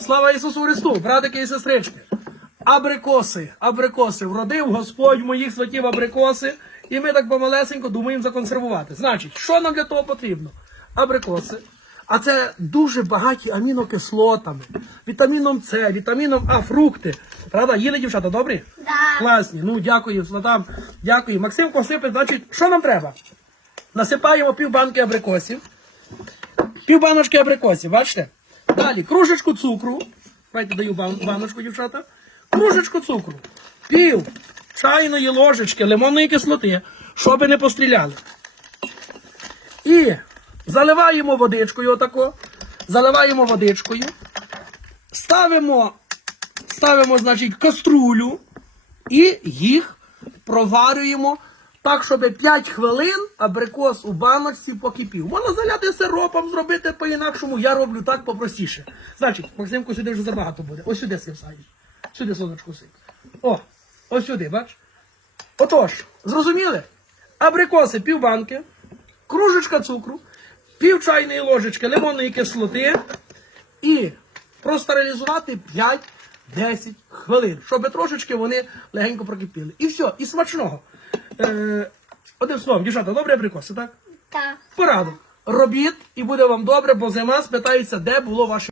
Слава Ісусу Христу, братики і сестрички. Абрикоси, абрикоси. Вродив Господь моїх святів абрикоси. І ми так помалесенько думаємо законсервувати. Значить, що нам для того потрібно? Абрикоси. А це дуже багаті амінокислотами, вітаміном С, вітаміном А, фрукти. Правда, їли дівчата, добрі? Да. Класні. Ну, дякую, Златам. Дякую. Максим Косипе, значить, що нам треба? Насипаємо півбанки абрикосів. Півбаночки абрикосів, бачите? Далі кружечку цукру. Давайте даю баночку, дівчата. Кружечку цукру. Пів чайної ложечки лимонної кислоти, щоб не постріляли. І заливаємо водичкою отако. Заливаємо водичкою. Ставимо, ставимо, значить, каструлю і їх проварюємо. Так, щоб 5 хвилин абрикос у баночці покипів. Можна заляти сиропом, зробити по-інакшому, я роблю так попростіше. Значить, Максимку сюди вже забагато буде. Ось сюди сипсаєш. Сюди сонечко сип. О, ось сюди, бач? Отож, зрозуміли? Абрикоси півбанки, кружечка цукру, пів чайної ложечки лимонної кислоти і простерилізувати 5-10 хвилин, щоб трошечки вони легенько прокипіли. І все, і смачного. Е, Одним словом, дівчата, добре прикоси, так? Так. Пораду. Робіт, і буде вам добре, бо зима спитається, де було ваше.